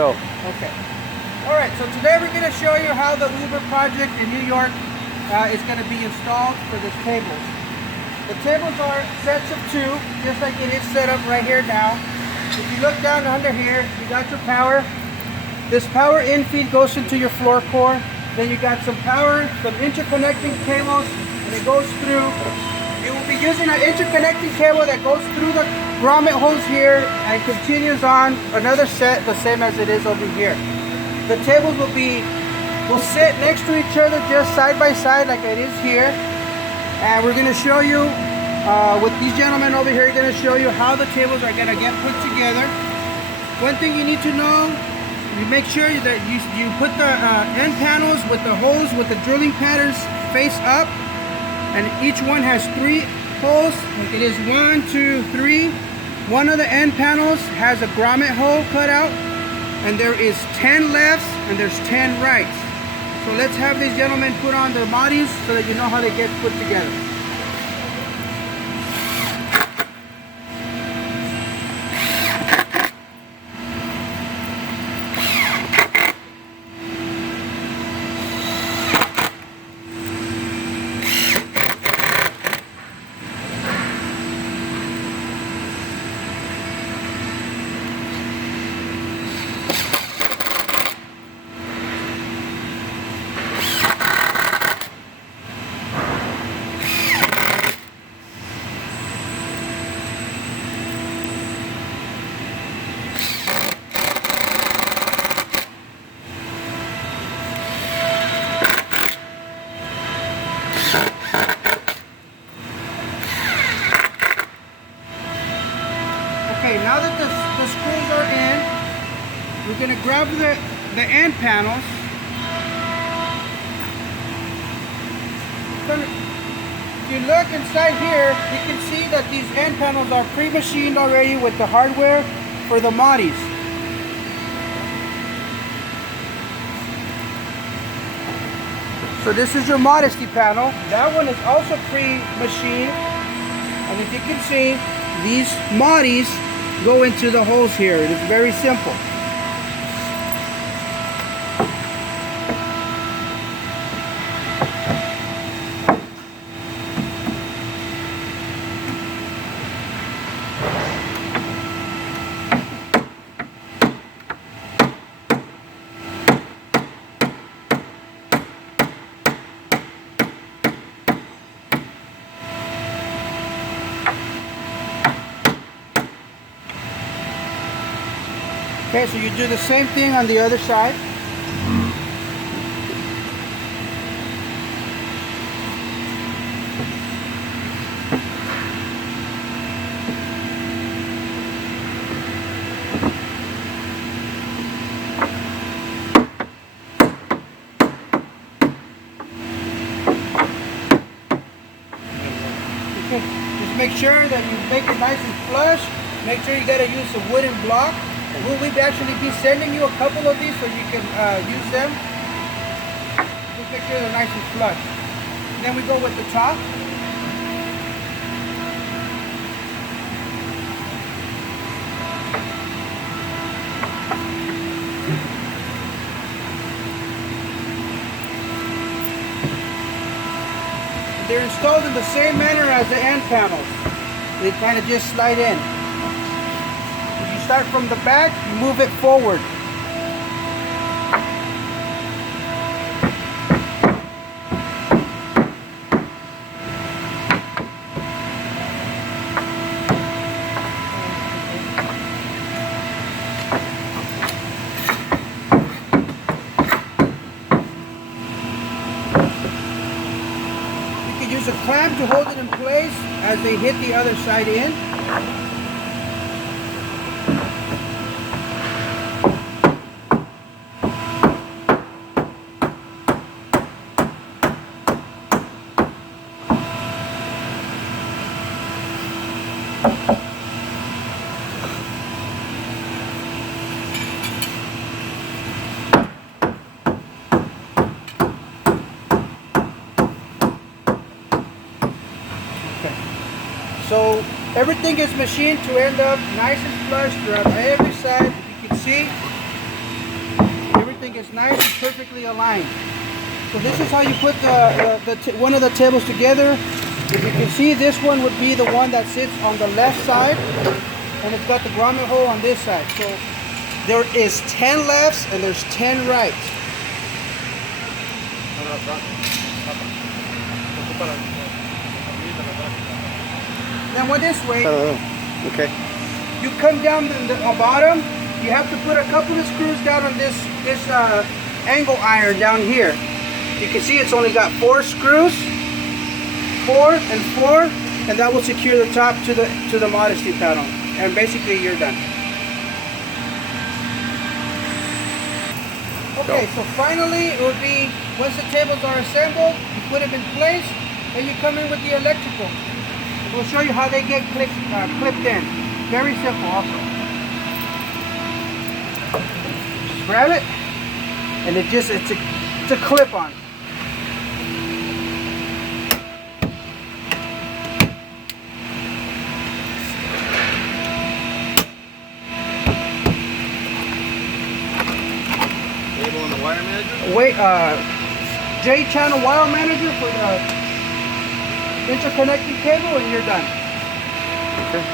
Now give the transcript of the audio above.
go. Okay. All right, so today we're going to show you how the Uber project in New York is going to be installed for the tables. The tables are sets of two, just like it is set up right here now. If you look down under here, you got your power. This power in feed goes into your floor core. Then you got some power, some interconnecting cables, and it goes through. You will be using an interconnecting cable that goes through the grommet holes here and continues on another set the same as it is over here. The tables will sit next to each other just side by side like it is here. And we're going to show you, with these gentlemen over here, going to show you how the tables are going to get put together. One thing you need to know, you make sure that you put the end panels with the holes with the drilling patterns face up. And each one has 3 holes. Like it is 1, 2, 3. One of the end panels has a grommet hole cut out. And there is 10 lefts and there's 10 rights. So let's have these gentlemen put on their bodies so that you know how they get put together. Okay, now that the screws are in, we're going to grab the end panels. If you look inside here, you can see that these end panels are pre-machined already with the hardware for the Modis. So this is your Modesty panel. That one is also pre-machined. And if you can see, these Modis go into the holes here. It is very simple. Okay, so you do the same thing on the other side. Okay, just make sure that you make it nice and flush. Make sure you gotta use a wooden block. Will we actually be sending you a couple of these so you can use them? Just make sure they're nice and flush. And then we go with the top. They're installed in the same manner as the end panels. They kind of just slide in. Start from the back, move it forward. You can use a clamp to hold it in place as they hit the other side in. So everything is machined to end up nice and flush throughout every side. If you can see, everything is nice and perfectly aligned. So this is how you put one of the tables together. If you can see, this one would be the one that sits on the left side, and it's got the grommet hole on this side. So there is 10 lefts and there's 10 rights. Then went this way. Okay. You come down the bottom. You have to put a couple of screws down on this angle iron down here. You can see it's only got 4 screws, 4 and 4, and that will secure the top to the modesty panel. And basically, you're done. Okay, so finally, it would be once the tables are assembled, you put them in place, and you come in with the electrical. We'll show you how they get clipped in. Very simple also. Just grab it, and it's a clip on. Label on the wire manager? Wait, J-channel wire manager for the interconnecting cable, and you're done. Okay.